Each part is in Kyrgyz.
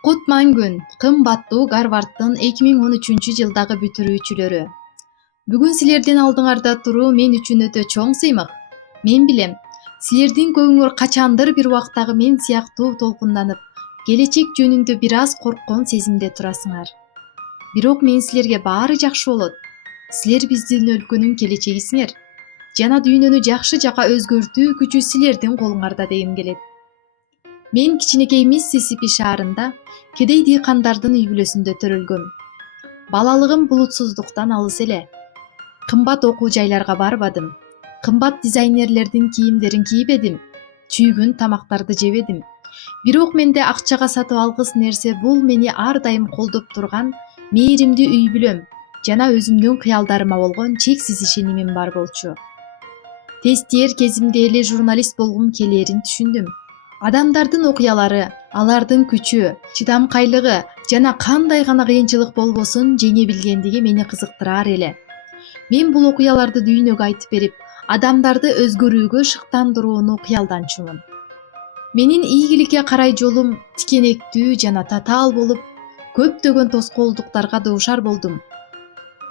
Кутман күн, кымбаттуу Гарварддын 2013-жылдагы бүтүрүүчүлөрү. Бүгүн силердин алдыңарда туруу мен үчүн өтө чоң сыймык. Мен билем, силердин көбүңөр качандыр бир убактагы мен сыяктуу толкунданып, келечек жөнүндө бир аз корккон сезимде турасыңар. Бирок мен силерге баары жакшы болот. Силер биздин өлкөнүн келечегисиңер жана дүйнөнү жакшы жака өзгөртүү күчү силердин колуңарда дегим келет. Мен кичинекей Миссисипи шаарында кедей дыйкандардын үй бүлөсүндө төрөлгөм. Балалыгым булутсуздуктан алыс эле. Кымбат окуу жайларга барбадым. Кымбат дизайнерлердин кийимдерин кийбедим. Чүйгүн тамактарды жебедим. Бирок менде акчага сатып алгыс нерсе бул мени ар дайым колдоп турган мээримдүү үй бүлөм жана өзүмдүн кыялдарыма болгон чексиз ишенимим бар болчу. Тестиер кезимде эле журналист болгум келээрин түшүндүм. Адамдардын окуялары, алардын күчү, чыдамкайлыгы жана кандай гана кыйынчылык болбосун жеңе билгендиги мени кызыктырар эле. Мен бул окуяларды дүйнөгө айтып берип, адамдарды өзгөрүүгө шыктандырууну кыялданчумун. Менин ийгиликке карай жолум тикенектүү жана татаал болуп, көптөгөн тоскоолдуктарга дуушар болдум.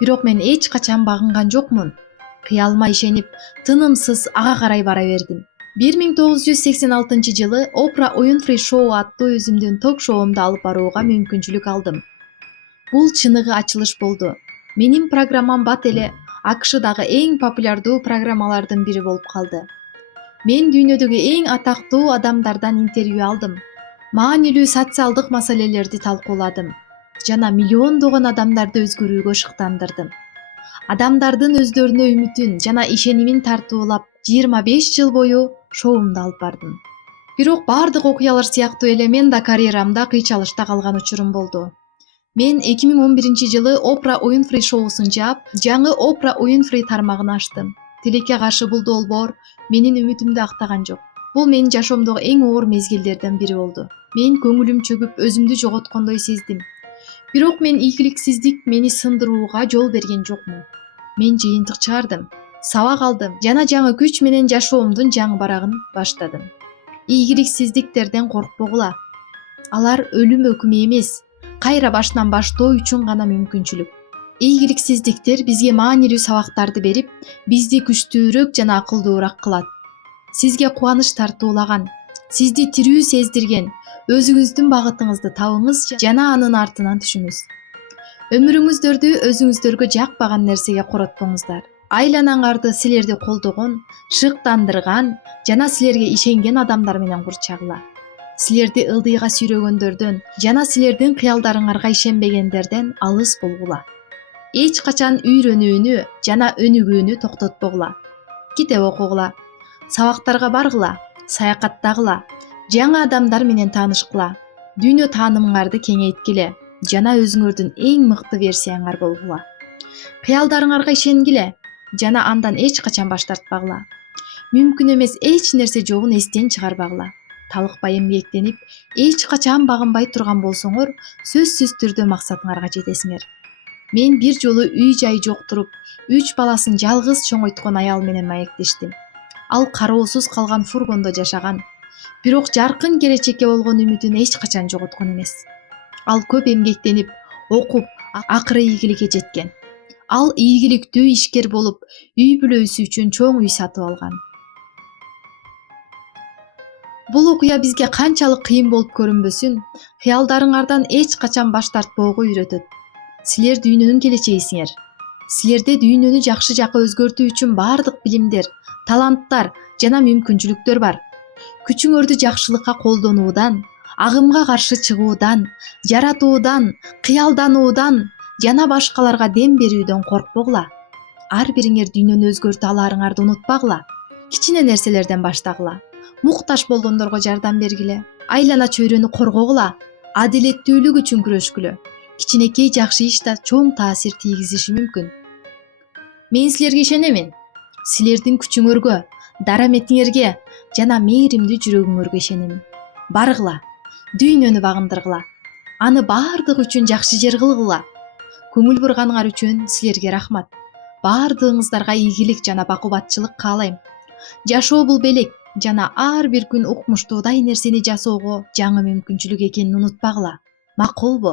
Бирок мен эч качан багынган жокмун. Кыялыма ишенип, тынымсыз ага карай бара бердим. 1986-жылы Опра Уинфри шоу аттуу өзүмдүн ток-шоумду алып барууга мүмкүнчүлүк алдым. Бул чыныгы ачылыш болду. Менин программам бат эле АКШдагы эң популярдуу программалардын бири болуп калды. Мен дүйнөдөгү эң атактуу адамдардан интервью алдым. Маанилүү социалдык маселелерди талкууладым жана миллиондогон адамдарды өзгөрүүгө шыктандырдым. Адамдардын өздөрүнө үмүтүн жана ишенимин тартуулап 25 жыл бою шоумду алып бардым. Бирок бардык окуялар сыяктуу эле мен да карьерамда кыйчалышта калган учурум болду. Мен 2011-жылы Опра Уинфри шоусун жаап, жаңы Опра Уинфри тармагын ачтым. Тилекке каршы бул долбоор менин үмүтүмдү актаган жок. Бул менин жашоомдогу эң оор мезгилдерден бири болду. Мен көңүлүм чөгүп, өзүмдү жоготкондой сездим. Бирок мен ийгиликсиздик мени сындырууга жол берген жокмун. Мен жыйынтык чыгардым, сабак алдым жана жаңы күч менен жашоомдун жаңы барагын баштадым. Ийгиликсиздиктерден коркпогула. Алар өлүм өкүмү эмес, кайра башынан баштоо үчүн гана мүмкүнчүлүк. Ийгиликсиздиктер бизге маанилүү сабактарды берип, бизди күчтүүрөөк жана акылдуураак кылат. Сизге кубаныч тартуулаган, сизди тирүү сездирген, өзүңүздүн багытыңызды табыңыз жана анын артынан түшүңүз. Өмүрүңүздөрдү өзүңүздөргө жакпаган нерсеге коротпоңуздар. Айланаңарды силерди колдогон, шыктандырган жана силерге ишенген адамдар менен курчагыла. Силерди ылдыйга сүйрөгөндөрдөн жана силердин кыялдарыңарга ишенбегендерден алыс болгула. Эч качан үйрөнүүнү жана өнүгүүнү токтотпогула. Китеп окугула, сабактарга баргыла, саякаттагыла, жаңы адамдар менен таанышкыла, дүйнө таанымыңарды кеңейткиле жана өзүңөрдүн эң мыкты версияңар болгула. Кыялдарыңарга ишенгиле жана андан эч качан баш тартпагыла. Мүмкүн эмес эч нерсе жогун эстен чыгарбагыла. Талыкпай эмгектенип, эч качан багынбай турган болсоңор, сөзсүз түрдө максатыңарга жетесиңер. Мен бир жолу үй жай жок туруп, 3 баласын жалгыз чоңойткон аял менен маектештим. Ал кароосуз калган фургондо жашаган, бирок жаркын келечекке болгон үмүтүн эч качан жоготкон эмес. Ал көп эмгектенип, окуп, акыры ийгиликке жеткен. Ал ийгиликтүү ишкер болуп, үй бүлөсү үчүн чоң үй сатып алган. Бул окуя бизге канчалык кыйын болуп көрүнбөсүн, кыялдарыңардан эч качан баш тартпоого үйрөтөт. Силер дүйнөнүн келечегисиңер. Силерде дүйнөнү жакшы жака өзгөртүү үчүн бардык билимдер, таланттар жана мүмкүнчүлүктөр бар. Күчүңөрдү жакшылыкка колдонуудан, агымга каршы чыгуудан, жаратуудан, кыялдануудан жана башкаларга дем берүүдөн коркпогула. Ар бириңер дүйнөнү өзгөртө аларыңарды унутпагыла. Кичине нерселерден баштагыла. Муктаж болгондорго жардам бергиле. Айлана чөйрөнү коргогула. Адилеттүүлүк үчүн күрөшкүлө. Кичинекей жакшы иш да чоң таасир тийгизиши мүмкүн. Мен силерге ишенемин. Силердин күчүңөргө, дараметиңерге жана мээримдүү жүрөгүңөргө ишенемин. Баргыла, дүйнөнү багындыргыла. Аны бардык үчүн жакшы жер кылгыла. Көңүл бурганыңар үчүн силерге рахмат. Бардыгыңыздарга ийгилик жана бакубатчылык каалайм. Жашоо бул белек жана ар бир күн укмуштуудай нерсени жасоого жаңы мүмкүнчүлүк экенин унутпагыла. макулбу?